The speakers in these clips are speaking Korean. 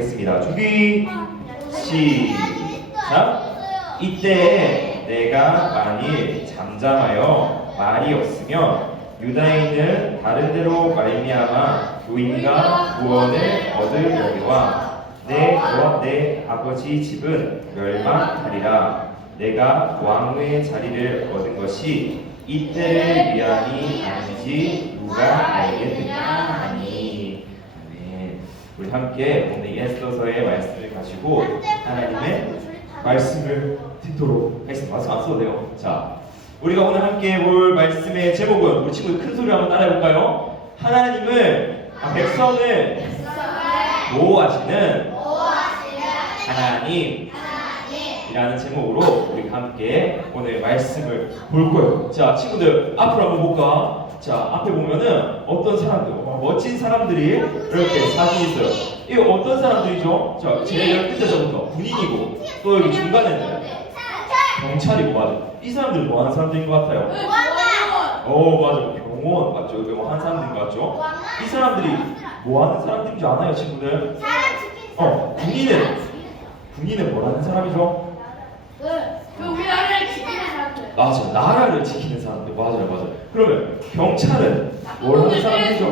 하겠습니다. 준비 시작. 이때 내가 만일 잠잠하여 말이 없으면 유다인은 다른 데로 말미암아 교인과 구원을 얻으려니와 내 아버지 집은 멸망하리라. 내가 왕의 자리를 얻은 것이 이때를 위함이 아니지 누가 알겠느냐 하니. 네. 우리 함께 오늘 에스더서의 말씀을 가지고 하나님의 말씀을 듣도록 하겠습니다. 말씀 안 써도 돼요. 자, 우리가 오늘 함께 볼 말씀의 제목은 우리 친구들 큰 소리로 한번 따라해볼까요? 하나님을 백성을 보호하시는 하나님이라는 제목으로 우리가 함께 오늘 말씀을 볼 거예요. 자, 친구들 앞으로 한번 볼까? 자, 앞에 보면은 어떤 사람들, 멋진 사람들이 이렇게 사진이 있어요. 이거 어떤 사람들이죠? 자, 제일 끝에서부터 군인이고 또 여기 중간에는 경찰이고. 맞아. 이 사람들 뭐 하는 사람들인 것 같아요? 맞아. 병원 맞죠? 병원 한 사람들인 것 같죠? 이 사람들이 뭐 하는 사람들인 줄 아나요, 친구들? 군인은 뭐 하는 사람이죠? 우리나라를 지키는 사람들. 맞아. 나라를 지키는 사람들. 맞아요. 그러면 경찰은 뭘 하는 사람이죠?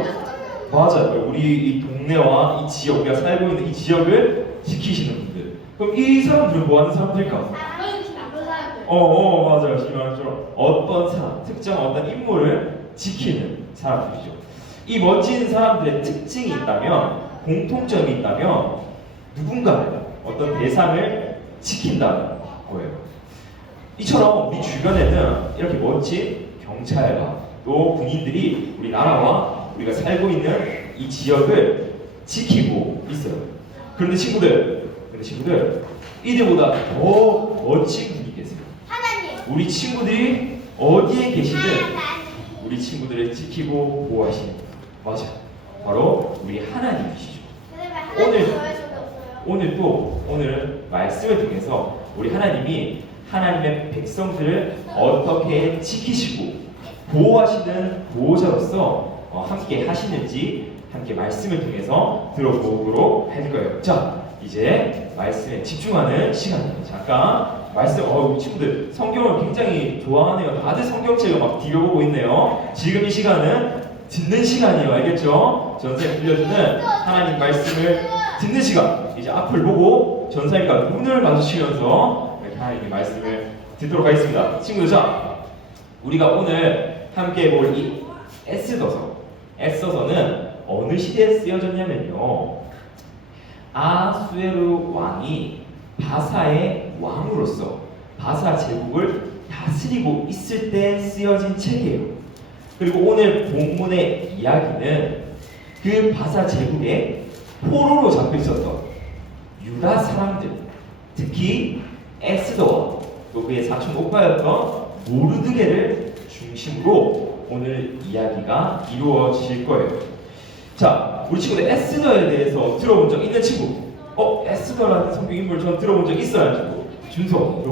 맞아요. 우리 이 동네와 이 지역, 우리가 살고 있는 이 지역을 지키시는 분들. 그럼 이 사람들은 뭐 하는 사람들일까? 맞아요. 지금 말처럼 어떤 사람, 특정 어떤 인물을 지키는 사람들이죠. 이 멋진 사람들의 특징이 있다면, 공통점이 있다면 누군가를 어떤 대상을 지킨다는 거예요. 이처럼 우리 주변에는 이렇게 멋진 경찰과 또 군인들이 우리나라와 우리가 살고 있는 이 지역을 지키고 있어요. 그런데 친구들 이들보다 더 멋진 분이 계세요. 우리 친구들이 어디에 계시든 우리 친구들을 지키고 보호하시는, 맞아요, 바로 우리 하나님이시죠. 오늘 말씀을 통해서 우리 하나님이 하나님의 백성들을 어떻게 지키시고 보호하시는 보호자로서 함께 하시는지 함께 말씀을 통해서 들어보도록 할 거예요. 자, 이제 말씀에 집중하는 시간입니다. 잠깐 말씀, 우리 친구들 성경을 굉장히 좋아하네요. 다들 성경책을 막 뒤져보고 있네요. 지금 이 시간은 듣는 시간이에요. 알겠죠? 전사님 들려주는 하나님 말씀을 듣는 시간. 이제 앞을 보고 전사님과 눈을 마주치면서 이렇게 하나님의 말씀을 듣도록 하겠습니다. 친구들, 자, 우리가 오늘 함께 볼 이 에스더서는 어느 시대에 쓰여졌냐면요, 아수에르 왕이 바사의 왕으로서 바사 제국을 다스리고 있을 때 쓰여진 책이에요. 그리고 오늘 본문의 이야기는 그 바사 제국의 포로로 잡혀 있었던 유다 사람들, 특히 에스더와 또 그의 사촌 오빠였던 모르드게를 중심으로 오늘 이야기가 이루어질 거예요. 자, 우리 친구들 에스더에 대해서 들어본 적 있는 친구? 에스더라는 성경 인물 전 들어본 적 있어요, 친구? 준서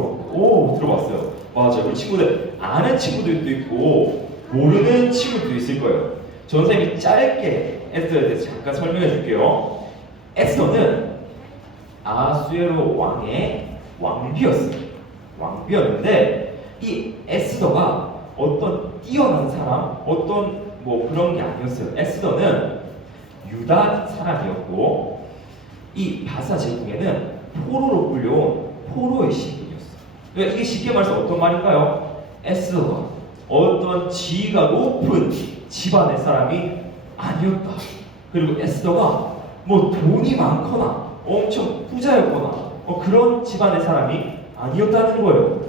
들어봤어요. 맞아요. 우리 친구들 아는 친구들도 있고 모르는 친구들도 있을 거예요. 전 선생님이 짧게 에스더에 대해서 잠깐 설명해 줄게요. 에스더는 아수에로 왕의 왕비였는데 이 에스더가 어떤 뛰어난 사람, 어떤 뭐 그런 게 아니었어요. 에스더는 유다 사람이었고 이 바사 제국에는 포로로 끌려온 포로의 신분이었어요. 그러니까 이게 쉽게 말해서 어떤 말인가요? 에스더가 어떤 지위가 높은 집안의 사람이 아니었다. 그리고 에스더가 뭐 돈이 많거나 엄청 부자였거나 그런 집안의 사람이 아니었다는 거예요.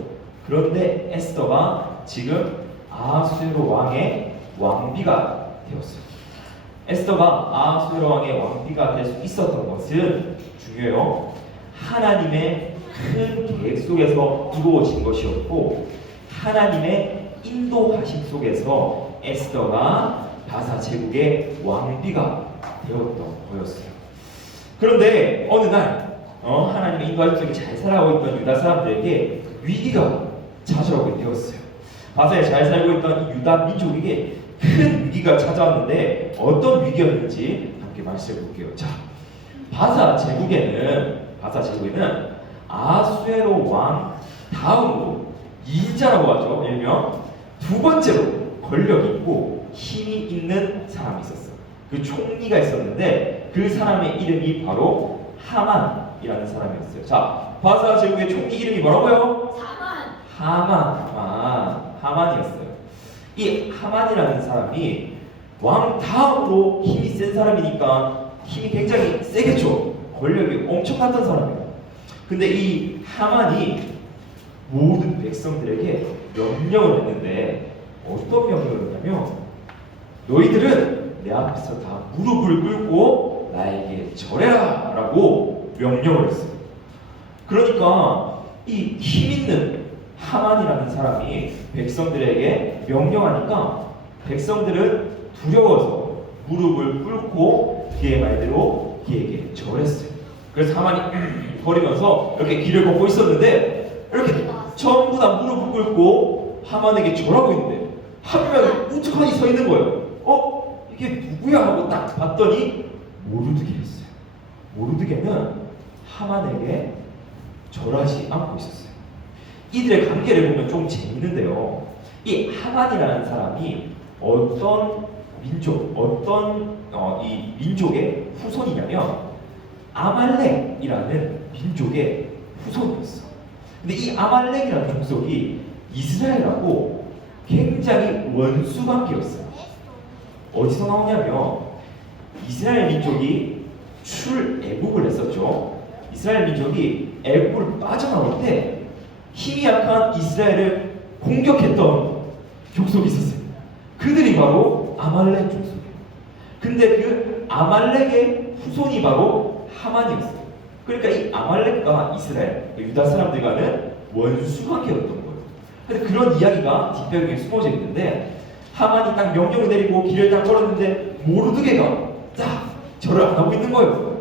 그런데 에스더가 지금 아수에로 왕의 왕비가 되었어요. 에스더가 아수에로 왕의 왕비가 될 수 있었던 것은 중요해요. 하나님의 큰 계획 속에서 이루어진 것이었고 하나님의 인도하심 속에서 에스더가 바사 제국의 왕비가 되었던 거였어요. 그런데 어느 날 하나님의 인도하심 속에 잘 살아가고 있던 유다 사람들에게 위기가 찾아오게 되었어요. 바사에 잘 살고 있던 유다 민족에게 큰 위기가 찾아왔는데 어떤 위기였는지 함께 말씀해 볼게요. 자, 바사 제국에는 아수에로 왕 다음으로 2인자라고 하죠. 일명 두 번째로 권력 있고 힘이 있는 사람이 있었어. 그 총리가 있었는데 그 사람의 이름이 바로 하만이라는 사람이었어요. 자, 바사 제국의 총리 이름이 뭐라고요? 하만이었어요. 이 하만이라는 사람이 왕 다음으로 힘이 센 사람이니까 힘이 굉장히 세겠죠. 권력이 엄청났던 사람이에요. 근데 이 하만이 모든 백성들에게 명령을 했는데 어떤 명령을 했냐면 너희들은 내 앞에서 다 무릎을 꿇고 나에게 절해라 라고 명령을 했어요. 그러니까 이 힘 있는 하만이라는 사람이 백성들에게 명령하니까 백성들은 두려워서 무릎을 꿇고 그의 말대로 그에게 절했어요. 그래서 하만이 거리면서 이렇게 길을 걷고 있었는데 이렇게 전부 다 무릎을 꿇고 하만에게 절하고 있는데 한 명이 우뚝하니 서 있는 거예요. 이게 누구야 하고 딱 봤더니 모르드게였어요. 모르드게는 하만에게 절하지 않고 있었어요. 이들의 관계를 보면 좀 재밌는데요. 이 하만이라는 사람이 어떤 민족, 이 민족의 후손이냐면 아말렉이라는 민족의 후손이었어. 근데 이 아말렉이라는 족속이 이스라엘하고 굉장히 원수 관계였어요. 어디서 나오냐면 이스라엘 민족이 출애굽을 했었죠. 이스라엘 민족이 애굽을 빠져나올 때 힘이 약한 이스라엘을 공격했던 족속이 있었어요. 그들이 바로 아말렉 족속이에요. 근데 그 아말렉의 후손이 바로 하만이었어요. 그러니까 이 아말렉과 이스라엘, 유다 사람들과는 원수 관계였던 거예요. 근데 그런 이야기가 뒷배경에 숨어져 있는데 하만이 딱 명령을 내리고 길을 딱 걸었는데 모르드게가 딱 절을 안 하고 있는 거예요.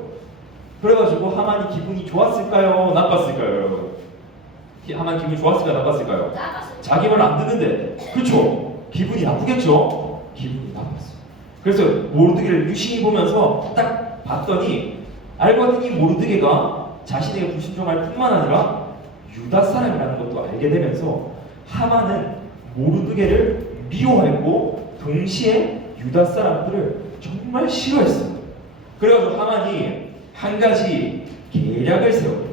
그래가지고 하만이 기분이 좋았을까요? 나빴을까요? 하만 기분이 좋았을까요? 나빴을까요? 자기 말 안 듣는데 그렇죠? 기분이 나쁘겠죠? 기분이 나빴어요. 그래서 모르드게를 유심히 보면서 딱 봤더니 알고 봤더니 모르드게가 자신에게 불순종할 뿐만 아니라 유다 사람이라는 것도 알게 되면서 하만은 모르드게를 미워했고 동시에 유다 사람들을 정말 싫어했어요. 그래가지고 하만이 한 가지 계략을 세워요.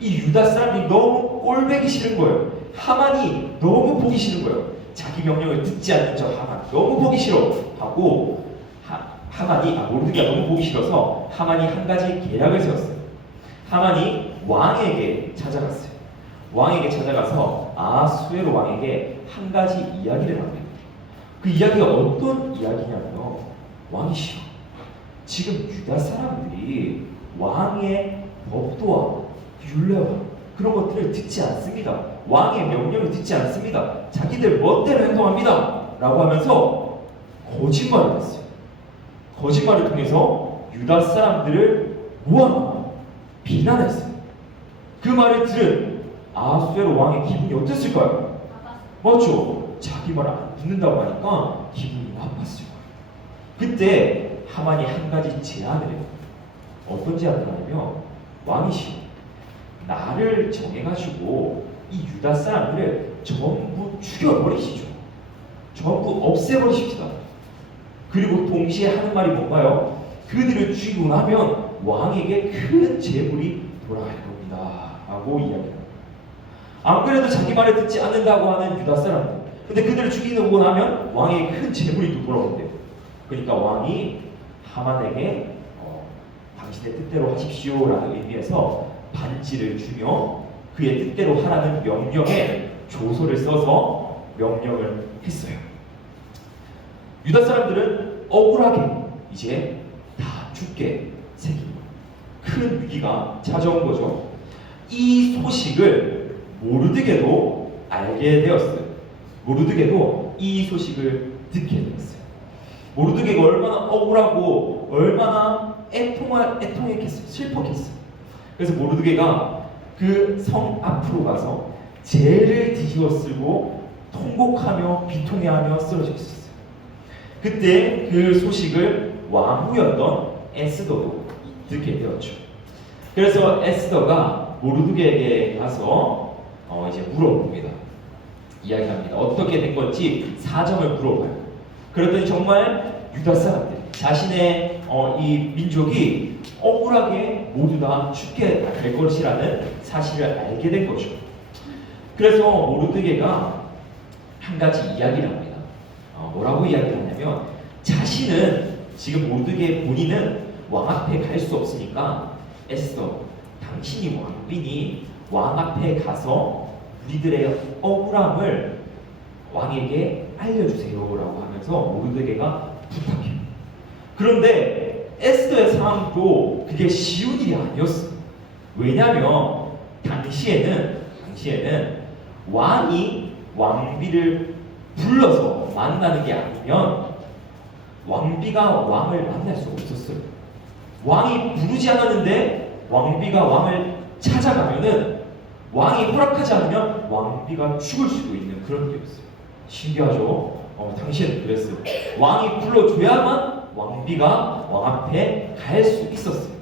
이 유다 사람들이 너무 꼴보기 싫은 거예요. 하만이 너무 보기 싫은 거예요. 자기 명령을 듣지 않는 저 하만 너무 보기 싫어 하고 모르드게가 너무 보기 싫어서 하만이 한 가지 계략을 세웠어요. 하만이 왕에게 찾아갔어요. 왕에게 찾아가서 아수에로 왕에게 한 가지 이야기를 합니다. 그 이야기가 어떤 이야기냐면요. 왕이 싫어. 지금 유다 사람들이 왕의 법도와 율례와 그런 것들을 듣지 않습니다. 왕의 명령을 듣지 않습니다. 자기들 멋대로 행동합니다. 라고 하면서 거짓말을 했어요. 거짓말을 통해서 유다 사람들을 모아 비난했어요. 그 말을 들은 아수에로 왕의 기분이 어땠을까요? 맞죠? 자기 말 안 듣는다고 하니까 기분이 나빴어요. 그때 하만이 한 가지 제안을 해요. 어떤 제안을 하냐면 왕이시여 나를 정해가지고 이 유다 사람들을 전부 죽여버리시죠. 전부 없애버리십시다. 그리고 동시에 하는 말이 뭔가요? 그들을 죽이고 나면 왕에게 큰 재물이 돌아갈 겁니다. 라고 이야기합니다. 안 그래도 자기 말을 듣지 않는다고 하는 유다 사람들. 근데 그들을 죽이고 나면 왕에게 큰 재물이 또 돌아온대요. 그러니까 왕이 하만에게 당신의 뜻대로 하십시오 라는 의미에서 반지를 주며 그의 뜻대로 하라는 명령에 조서를 써서 명령을 했어요. 유다 사람들은 억울하게 이제 다 죽게 생긴 큰 위기가 찾아온 거죠. 이 소식을 모르드게도 알게 되었어요. 모르드게도 이 소식을 듣게 되었어요. 모르드게가 얼마나 억울하고 얼마나 애통했겠어요. 슬펐겠어요. 그래서 모르드게가 그 성 앞으로 가서 죄를 뒤집어 쓰고 통곡하며 비통해하며 쓰러져 있었어요. 그때 그 소식을 왕후였던 에스더도 듣게 되었죠. 그래서 에스더가 모르드게에게 가서 이제 물어봅니다. 이야기합니다. 어떻게 된 건지 사정을 물어봐요. 그랬더니 정말 유다 사람들, 자신의 이 민족이 억울하게 모두 다 죽게 될 것이라는 사실을 알게 된 거죠. 그래서 모르드게가 한 가지 이야기를 합니다. 뭐라고 이야기를 하냐면 자신은 지금 모르드게 본인은 왕 앞에 갈 수 없으니까 에스더, 당신이 왕비니 왕 앞에 가서 우리들의 억울함을 왕에게 알려주세요라고 하면서 모르드게가 부탁해요. 그런데 에스더의 상황도 그게 쉬운 일이 아니었어요. 왜냐하면 당시에는 왕이 왕비를 불러서 만나는 게 아니면 왕비가 왕을 만날 수 없었어요. 왕이 부르지 않았는데 왕비가 왕을 찾아가면은 왕이 허락하지 않으면 왕비가 죽을 수도 있는 그런 일이었어요. 신기하죠? 당시에는 그랬어요. 왕이 불러줘야만 왕비가 왕 앞에 갈 수 있었어요.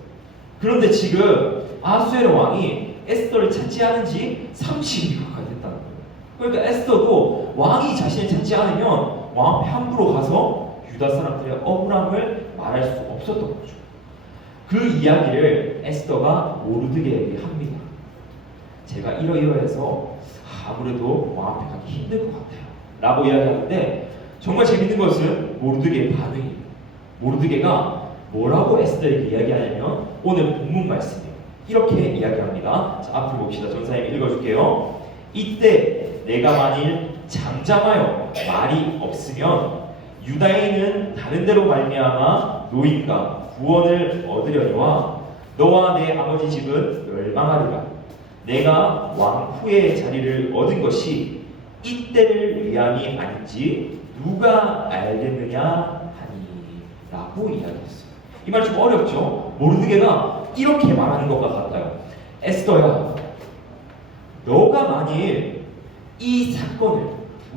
그런데 지금 아수에르 왕이 에스더를 찾지 않은 지 30일이 가까이 됐다는 거예요. 그러니까 에스더도 왕이 자신을 찾지 않으면 왕 앞에 함부로 가서 유다 사람들의 억울함을 말할 수 없었던 거죠. 그 이야기를 에스더가 모르드게에게 합니다. 제가 이러이러해서 아무래도 왕 앞에 가기 힘들 것 같아요 라고 이야기하는데 정말 재밌는 것은 모르드게의 반응이에요. 모르드게가 뭐라고 에스더에게 이야기하냐면 오늘 본문 말씀이에요. 이렇게 이야기합니다. 자, 앞으로 봅시다. 전사님이 읽어줄게요. 이때 내가 만일 잠잠하여 말이 없으면 유다인은 다른 데로 말미암아 노임과 구원을 얻으려니와 너와 내 아버지 집은 멸망하리라. 내가 왕 후의 자리를 얻은 것이 이때를 위함이 아닌지 누가 알겠느냐 하니 라고 이야기했어요. 이 말 좀 어렵죠? 모르드게가 이렇게 말하는 것과 같아요. 에스더야, 너가 만일 이 사건을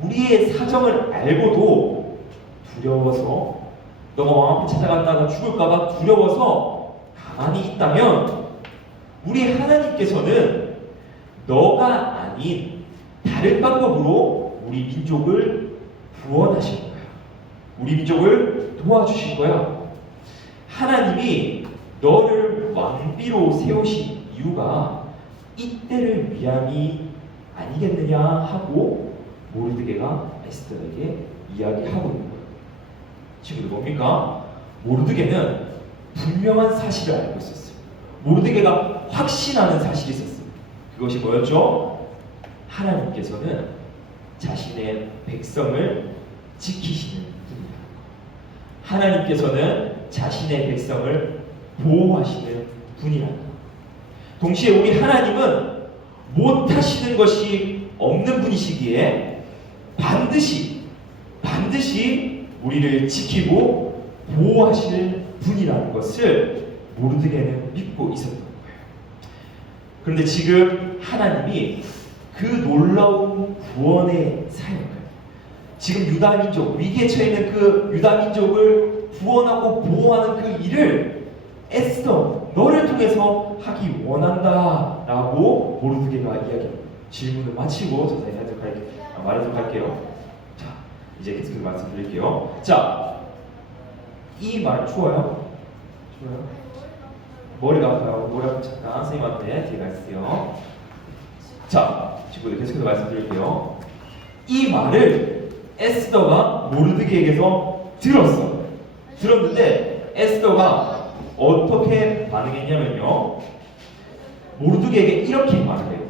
우리의 사정을 알고도 두려워서 너가 왕 앞에 찾아갔다가 죽을까봐 두려워서 가만히 있다면 우리 하나님께서는 너가 아닌 다른 방법으로 우리 민족을 구원하실 거야. 우리 민족을 도와주실 거야. 하나님이 너를 왕비로 세우신 이유가 이때를 위함이 아니겠느냐 하고 모르드게가 에스더에게 이야기하고 있는 거예요. 친구들 뭡니까? 모르드게는 분명한 사실을 알고 있었어요. 모르드게가 확신하는 사실이 있었어요. 그것이 뭐였죠? 하나님께서는 자신의 백성을 지키시는 분이라는 것. 하나님께서는 자신의 백성을 보호하시는 분이라는 것. 동시에 우리 하나님은 못하시는 것이 없는 분이시기에 반드시 우리를 지키고 보호하실 분이라는 것을 모르드게는 믿고 있었던 거예요. 그런데 지금 하나님이 그 놀라운 구원의 사역을 지금 유다 민족, 위기에 처해 있는 그 유다 민족을 구원하고 보호하는 그 일을 에스더 너를 통해서 하기 원한다 라고 모르드게가 이야기합니다. 질문을 마치고 전사님 말하도록 할게요. 자, 이제 계속해서 말씀드릴게요. 자, 이 말 추워요? 추워요? 머리가 아파요. 머리 아프면 잠깐 선생님한테 뒤에 가 있을게요. 자, 친구들 계속해서 말씀드릴게요. 이 말을 에스더가 모르드게에게서 들었는데 에스더가 어떻게 반응했냐면요, 모르드게에게 이렇게 말을 해요.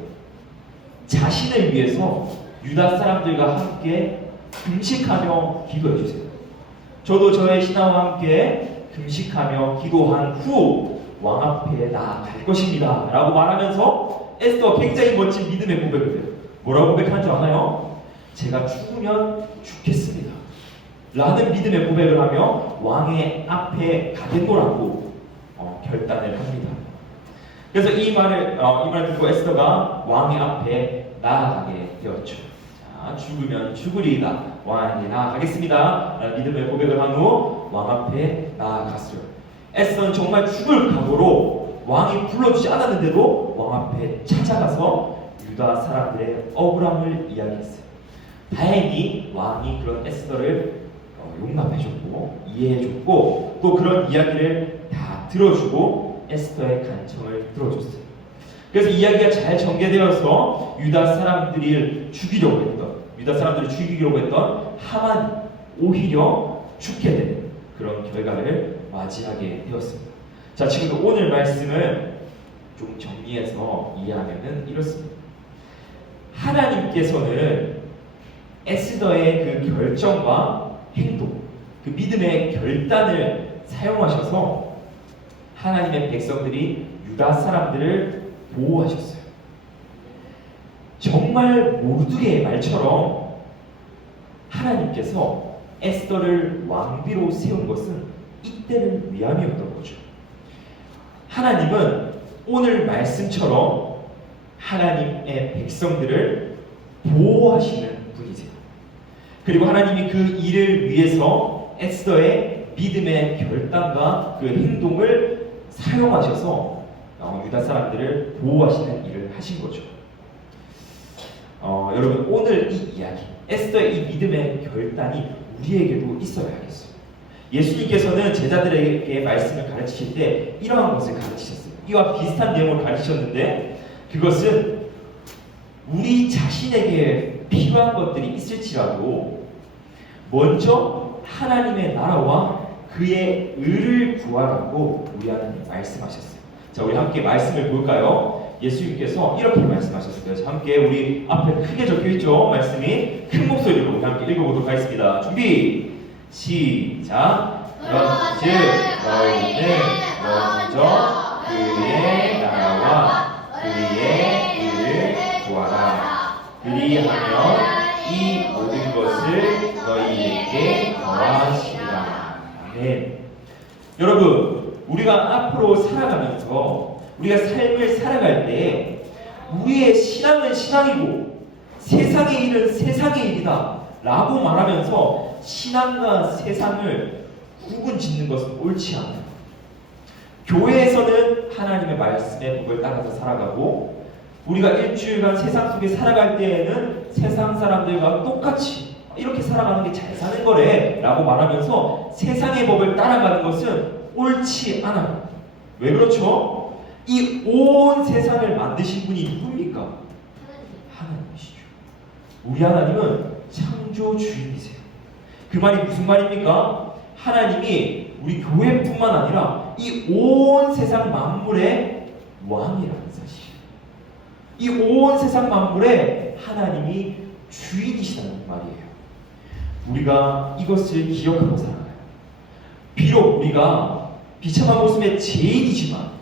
자신을 위해서 유다 사람들과 함께 금식하며 기도해 주세요. 저도 저의 신하와 함께 금식하며 기도한 후 왕 앞에 나아갈 것입니다 라고 말하면서 에스더가 굉장히 멋진 믿음의 고백을 해요. 뭐라고 고백하는 줄 아나요? 제가 죽으면 죽겠습니다 라는 믿음의 고백을 하며 왕의 앞에 가겠노라고 결단을 합니다. 그래서 이 말을 듣고 에스더가 왕의 앞에 나아가게 되었죠. 자, 죽으면 죽으리이다, 왕에게 나아가겠습니다 라는 믿음의 고백을 한 후 왕 앞에 나아갔어요. 에스더는 정말 죽을 각오로 왕이 불러주지 않았는데도 왕 앞에 찾아가서 유다 사람들의 억울함을 이야기했어요. 다행히 왕이 그런 에스더를 용납해줬고 이해해줬고 또 그런 이야기를 다 들어주고 에스더의 간청을 들어줬어요. 그래서 이야기가 잘 전개되어서 유다 사람들을 죽이려고 했던 하만이 오히려 죽게 되는 그런 결과를 맞이하게 되었습니다. 자, 지금도 오늘 말씀을 좀 정리해서 이해하면은 이렇습니다. 하나님께서는 에스더의 그 결정과 행동, 그 믿음의 결단을 사용하셔서 하나님의 백성들이 유다 사람들을 보호하셨어요. 정말 모르드게의 말처럼 하나님께서 에스더를 왕비로 세운 것은 이때는 위함이었던 거죠. 하나님은 오늘 말씀처럼 하나님의 백성들을 보호하시는 분이세요. 그리고 하나님이 그 일을 위해서 에스더의 믿음의 결단과 그 행동을 사용하셔서 유다 사람들을 보호하시는 일을 하신 거죠. 여러분, 오늘 이 이야기, 에스더의 이 믿음의 결단이 우리에게도 있어야겠어요. 예수님께서는 제자들에게 말씀을 가르치실 때 이러한 것을 가르치셨어요. 이와 비슷한 내용을 가르치셨는데 그것은 우리 자신에게 필요한 것들이 있을지라도 먼저 하나님의 나라와 그의 의를 구하라고 우리 하나님 말씀하셨어요. 자, 우리 함께 말씀을 볼까요? 예수님께서 이렇게 말씀하셨어요. 자, 함께 우리 앞에 크게 적혀있죠? 말씀이 큰 목소리로 우리 함께 읽어보도록 하겠습니다. 준비! 시작! 그런즉 너희는 먼저 그의 나라와 그의 의를 구하라. 그리하면 이 모든 것을 너희에게 더하시리라. 아멘. 여러분, 우리가 앞으로 살아가면서 우리가 삶을 살아갈 때 우리의 신앙은 신앙이고 세상의 일은 세상의 일이다 라고 말하면서 신앙과 세상을 구분 짓는 것은 옳지 않아요. 교회에서는 하나님의 말씀의 법을 따라서 살아가고 우리가 일주일간 세상 속에 살아갈 때에는 세상 사람들과 똑같이 이렇게 살아가는 게 잘 사는 거래 라고 말하면서 세상의 법을 따라가는 것은 옳지 않아요. 왜 그렇죠? 이 온 세상을 만드신 분이 누굽니까? 하나님이시죠. 우리 하나님은 창조주인이세요. 그 말이 무슨 말입니까? 하나님이 우리 교회뿐만 아니라 이 온 세상 만물의 왕이라는 사실. 이 온 세상 만물의 하나님이 주인이시다는 말이에요. 우리가 이것을 기억하고 살아가요. 비록 우리가 비참한 모습의 죄인이지만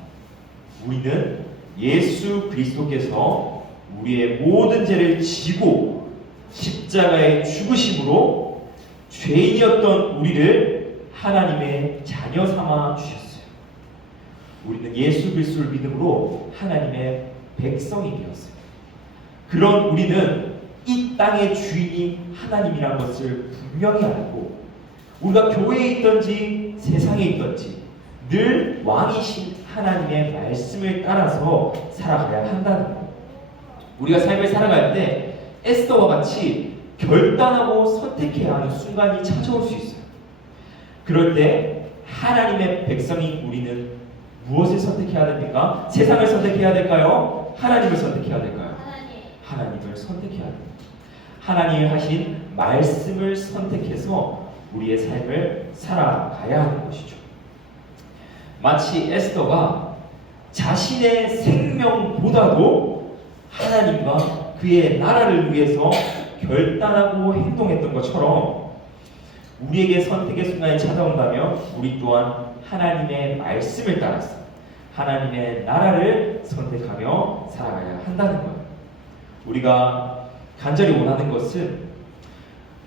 우리는 예수 그리스도께서 우리의 모든 죄를 지고 십자가의 죽으심으로 죄인이었던 우리를 하나님의 자녀 삼아 주셨어요. 우리는 예수 그리스도를 믿음으로 하나님의 백성이 되었어요. 그런 우리는 이 땅의 주인이 하나님이라는 것을 분명히 알고 우리가 교회에 있든지 세상에 있든지 늘 왕이신 하나님의 말씀을 따라서 살아가야 한다는 거예요. 우리가 삶을 살아갈 때 에스더와 같이 결단하고 선택해야 하는 순간이 찾아올 수 있어요. 그럴 때 하나님의 백성인 우리는 무엇을 선택해야 됩니까? 세상을 선택해야 될까요? 하나님을 선택해야 될까요? 하나님을 선택해야 됩니다. 하나님이 하신 말씀을 선택해서 우리의 삶을 살아가야 하는 것이죠. 마치 에스더가 자신의 생명보다도 하나님과 그의 나라를 위해서 결단하고 행동했던 것처럼 우리에게 선택의 순간이 찾아온다면 우리 또한 하나님의 말씀을 따라서 하나님의 나라를 선택하며 살아가야 한다는 거예요. 우리가 간절히 원하는 것은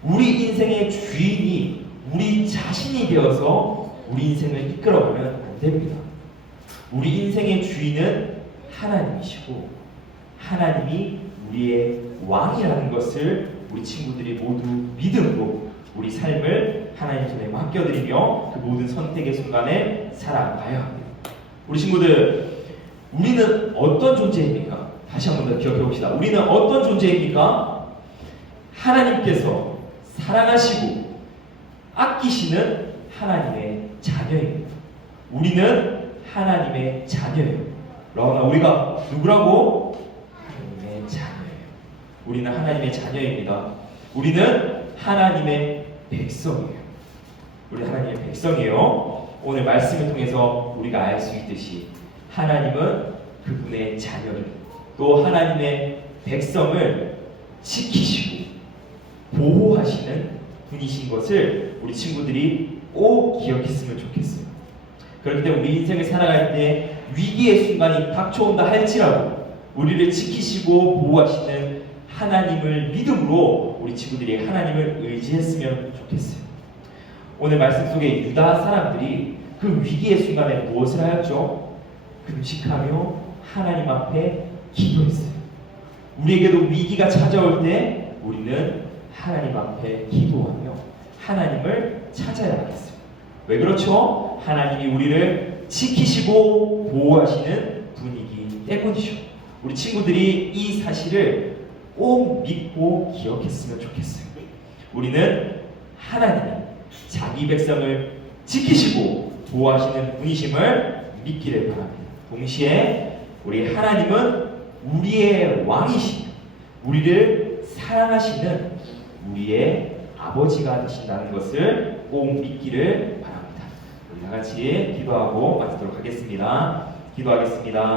우리 인생의 주인이 우리 자신이 되어서 우리 인생을 이끌어가면 안 됩니다. 우리 인생의 주인은 하나님이시고 하나님이 우리의 왕이라는 것을 우리 친구들이 모두 믿음으로 우리 삶을 하나님 손에 맡겨드리며 그 모든 선택의 순간에 살아가야 합니다. 우리 친구들, 우리는 어떤 존재입니까? 다시 한 번 더 기억해 봅시다. 우리는 어떤 존재입니까? 하나님께서 사랑하시고 아끼시는 하나님의 자녀입니다. 우리는 하나님의 자녀예요. 그러나 우리가 누구라고? 하나님의 자녀예요. 우리는 하나님의 자녀입니다. 우리는 하나님의 백성이에요. 우리 하나님의 백성이에요. 오늘 말씀을 통해서 우리가 알 수 있듯이 하나님은 그분의 자녀를 또 하나님의 백성을 지키시고 보호하시는 분이신 것을 우리 친구들이 꼭 기억했으면 좋겠어요. 그렇기 때문에 우리 인생을 살아갈 때 위기의 순간이 닥쳐온다 할지라도 우리를 지키시고 보호하시는 하나님을 믿음으로 우리 친구들이 하나님을 의지했으면 좋겠어요. 오늘 말씀 속에 유다 사람들이 그 위기의 순간에 무엇을 하였죠? 금식하며 하나님 앞에 기도했어요. 우리에게도 위기가 찾아올 때 우리는 하나님 앞에 기도하며 하나님을 찾아야 하겠어요. 왜 그렇죠? 하나님이 우리를 지키시고 보호하시는 분이기 때문이죠. 우리 친구들이 이 사실을 꼭 믿고 기억했으면 좋겠어요. 우리는 하나님이 자기 백성을 지키시고 보호하시는 분이심을 믿기를 바랍니다. 동시에 우리 하나님은 우리의 왕이시며 우리를 사랑하시는 우리의 아버지가 되신다는 것을 꼭 믿기를 바랍니다. 우리 다 같이 기도하고 마치도록 하겠습니다. 기도하겠습니다.